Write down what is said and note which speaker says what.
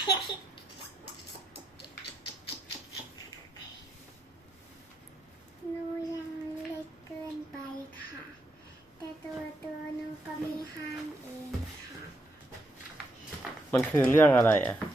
Speaker 1: หนูยังเล็กเกินไปค่ะแต่ตัวหนูก็มีห้างเองค่ะ
Speaker 2: มันคือเรื่องอะไรอ่ะ